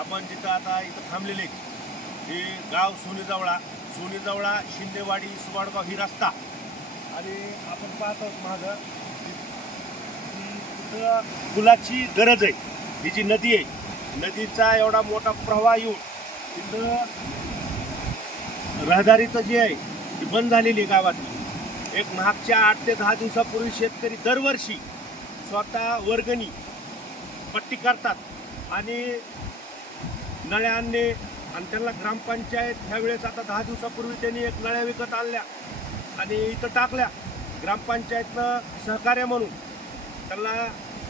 आपण जिथं आता इथं थांबलेले हे गाव सोनीजवळा शिंदेवाडी सुबाडगाव ही रस्ता आणि आपण पाहतो मागं तिथं पुलाची गरज आहे। ही जी नदी आहे नदीचा एवढा मोठा प्रवाह येऊन तिथं रहदारीचं जे आहे ती बंद झालेली गावातली। एक मागच्या 8 ते 10 दिवसापूर्वी शेतकरी दरवर्षी स्वतः वर्गणी पट्टी करतात आणि नळ्या आणणे आणि त्यांना ग्रामपंचायत ह्यावेळेस आता 10 दिवसापूर्वी त्यांनी एक नळ्या विकत आणल्या आणि इथं टाकल्या। ग्रामपंचायतनं सहकार्य म्हणून त्यांना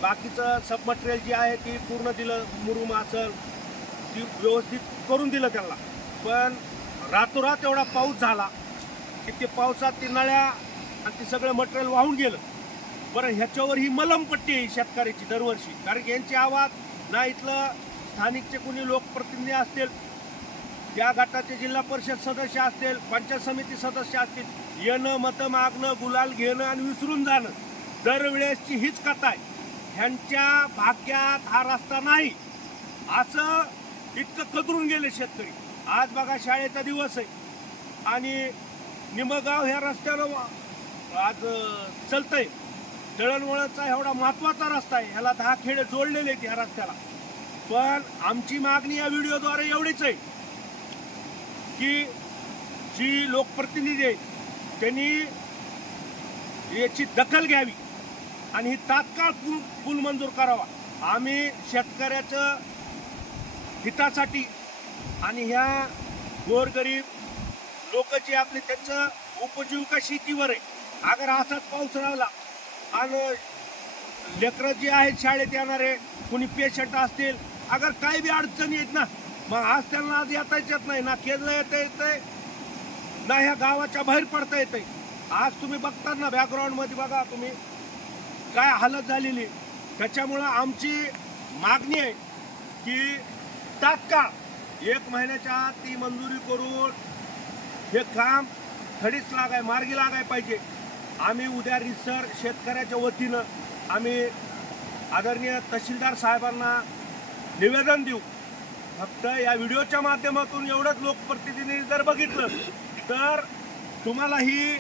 बाकीचं सब मटेरियल जे आहे ती पूर्ण दिलं, मुरुम असेल ती व्यवस्थित करून दिलं त्यांना। पण रातोरात एवढा पाऊस झाला की ते पावसात ती नळ्या आणि ते सगळं मटेरियल वाहून गेलं। बरं ह्याच्यावर ही मलमपट्टी आहे शेतकऱ्याची दरवर्षी, कारण की यांची आवाज ना इथलं स्थानिकचे कोणी लोकप्रतिनिधी असतील, त्या गटाचे जिल्हा परिषद सदस्य असतील, पंचायत समिती सदस्य असतील, येणं मतं मागणं गुलाल घेणं आणि विसरून जाणं दरवेळेसची हीच कथा आहे। ह्यांच्या भाग्यात हा रस्ता नाही असं इतकं कदरून गेले शेतकरी। आज बघा शाळेचा दिवस आहे आणि निमगाव ह्या रस्त्यावर आज चलतंय। दळणवळणचा एवढा महत्त्वाचा रस्ता आहे, ह्याला 10 खेडे जोडलेले आहेत ह्या रस्त्याला। पण आमची मागणी या व्हिडिओद्वारे एवढीच आहे की जी लोकप्रतिनिधी आहेत त्यांनी याची दखल घ्यावी आणि ही तात्काळ पूल मंजूर करावा। आम्ही शेतकऱ्याचं हितासाठी आणि ह्या गोरगरीब लोक जे आपले त्यांचं उपजीविका शेतीवर आहे, अगर असाच पाऊस राहिला आणि लेकरं जे आहेत शाळेत येणारे कोणी पेशंट असतील, अगर काही बी अडचणी आहेत ना, मग आज त्यांना आज येताच येत नाही ना, केलं येतंय ना ह्या गावाच्या बाहेर पडता येतंय। आज तुम्ही बघता ना बॅकग्राऊंडमध्ये बघा तुम्ही काय हालत झालेली। त्याच्यामुळं आमची मागणी आहे की तात्काळ 1 महिन्याच्या आत ती मंजुरी करून हे काम खडीच मार्गी लागाय पाहिजे। आम्ही उद्या रिसर शेतकऱ्याच्या वतीनं आम्ही आदरणीय तहसीलदार साहेबांना निवेदन देऊ। फक्त या व्हिडिओच्या माध्यमातून एवढंच लोकप्रतिनिधी जर बघितलं तर तुम्हाला ही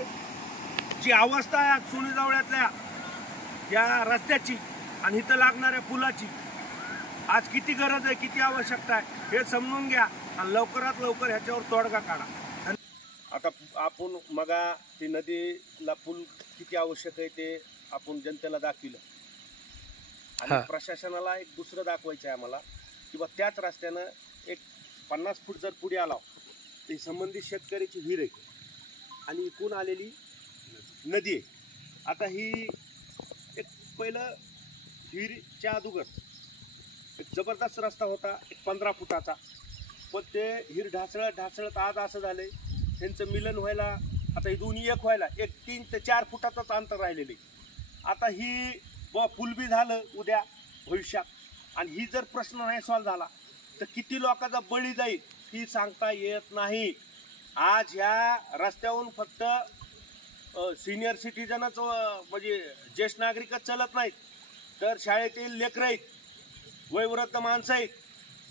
जी अवस्था आहे आज सोनीजवळ्यातल्या या रस्त्याची आणि इथं लागणाऱ्या पुलाची आज किती गरज आहे, किती आवश्यकता आहे हे समजून घ्या आणि लवकरात लवकर ह्याच्यावर तोडगा काढा। आता आपण मगा ती नदीला पूल किती आवश्यक आहे ते आपण जनतेला दाखविलं आणि प्रशासनाला एक दुसरं दाखवायचं आहे आम्हाला किंवा त्याच रस्त्यानं एक 50 फूट जर पुढे आला तर संबंधित शेतकऱ्याची विहीर आहे आणि इकून आलेली नदी आहे। आता ही एक पहिलं विहीरच्या अगोदर एक जबरदस्त रस्ता होता, एक 15 फुटाचा, पण ते हिर ढासळत आज असं झालंय त्यांचं मिलन व्हायला आता ही दोन्ही एक व्हायला एक 3 ते 4 फुटाचंच अंतर राहिलेलं आहे। आता ही पूल बी झालं उद्या भविष्यात आणि ही जर प्रश्न नाही सॉल्व्ह झाला तर किती लोकांचा बळी जाईल ही सांगता येत नाही। आज ह्या रस्त्यावरून फक्त सिनियर सिटीजनच म्हणजे ज्येष्ठ नागरिकच चलत नाहीत, तर शाळेतील लेकरं आहेत, वयोवृद्ध माणसं आहेत।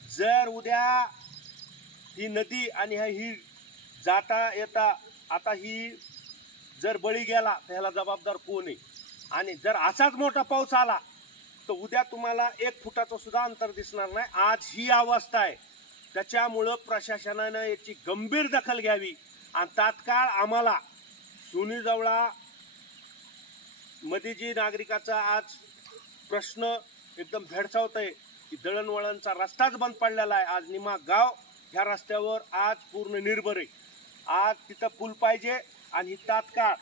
जर उद्या ही नदी आणि ही जाता येता आता ही जर बळी गेला तर ह्याला जबाबदार कोण आहे? आणि जर असाच मोठा पाऊस आला तर उद्या तुम्हाला 1 फुटाचं सुद्धा अंतर दिसणार नाही। आज ही अवस्था आहे, त्याच्यामुळं प्रशासनानं याची गंभीर दखल घ्यावी आणि तात्काळ आम्हाला सोनीजवळा मध्ये जी नागरिकाचा आज प्रश्न एकदम भेडसावत आहे की दळणवळणचा रस्ताच बंद पडलेला आहे। आज निमा गाव ह्या रस्त्यावर आज पूर्ण निर्भर आहे। आज तिथं पूल पाहिजे आणि तात्काळ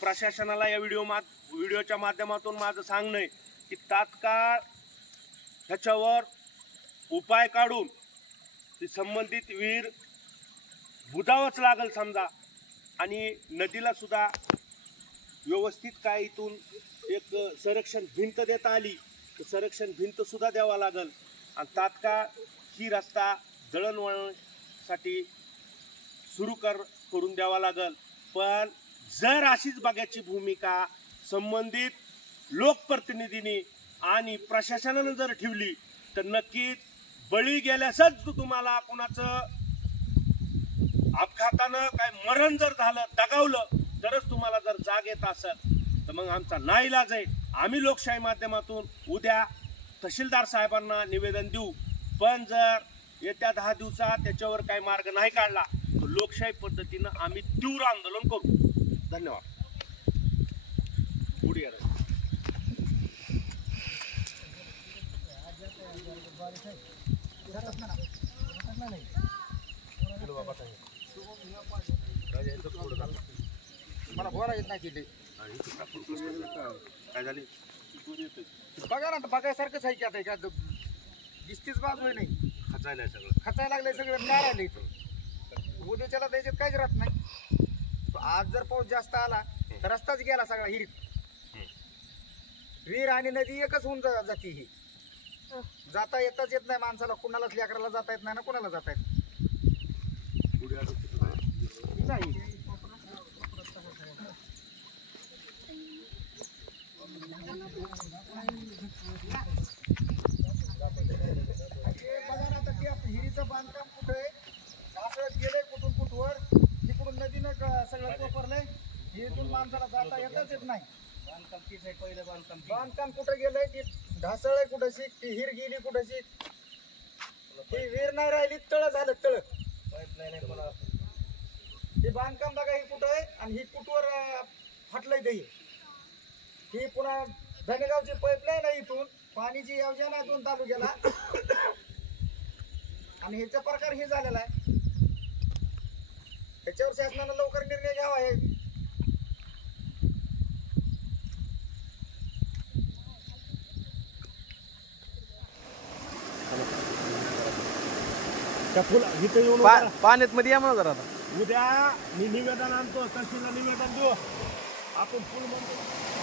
प्रशासनाला या व्हिडिओच्या माध्यमातून माझं सांगणं आहे की तात्काळ ह्याच्यावर उपाय काढून ती संबंधित विहीर बुजावंच लागल समजा आणि नदीला सुद्धा व्यवस्थित काय इथून एक संरक्षण भिंत देता आली तर संरक्षण भिंत सुद्धा द्यावा लागल आणि तात्काळ ही रस्ता दळणवळणासाठी सुरू करून द्यावा लागल। पण जर अशीच बघायची भूमिका संबंधित लोकप्रतिनिधींनी आणि प्रशासनानं जर ठेवली तर नक्कीच बळी गेल्यासच तुम्हाला कुणाचं अपघातानं काय मरण जर झालं, दगावलं, तरच तुम्हाला जर जाग येत असेल तर मग आमचा नाईलाज आहे. आम्ही लोकशाही माध्यमातून उद्या तहसीलदार साहेबांना निवेदन देऊ. पण जर येत्या 10 दिवसात त्याच्यावर काही मार्ग नाही काढला तर लोकशाही पद्धतीनं आम्ही तीव्र आंदोलन करू. धन्यवाद. पुढे या. मला बोला येत नाही तिथे. काय झाले? बघा ना, बघायसारखंच आहे की आता का दिसतीच बाजू आहे नाही. खचायला सगळं, खचायला लागलंय सगळं, नाही राहिलं इथं. उद्याच्याला त्याच्यात काहीच राहत नाही. आज जर पाऊस जास्त आला तर रस्ताच गेला सगळा हिरीत. विहीर आणि नदी एकच होऊन जाते. ही जाता येताच येत नाही माणसाला, कुणालाच लेकराला जाता येत नाही ना कुणाला जाता येत नाही. बघा ना आता ते हिरीचं बांधकाम कुठं आहे, ढासळत गेलंय कुठून कुठवर, तिकडून नदीनं सगळं कोपरलंय. इथून माणसाला जाता येतच येत नाही. बांधकाम तीच आहे, पहिलं बांधकाम कुठं गेलंय, ती ढासळ आहे कुठशी, ती हिर गेली कुठशी, ती विहीर नाही राहिली, तळ झालं तळ. हे बांधकाम बघा, ही कुठं आहे आणि ही कुठवर फाटलंय दही. ही पुन्हा धनेगावची पाईपलाईन आहे, इथून पाणीची योजना आहे 2 तालुक्याला. आणि ह्याचा प्रकार हे झालेला आहे. ह्याच्यावर शासनानं लवकर निर्णय घ्यावा आहे. इथं येऊन पाण्यात मध्ये या म्हणा जरा. उद्या मी निवेदन आणतो, तहसीलला निवेदन देऊ. आपण पूल म्हणतो.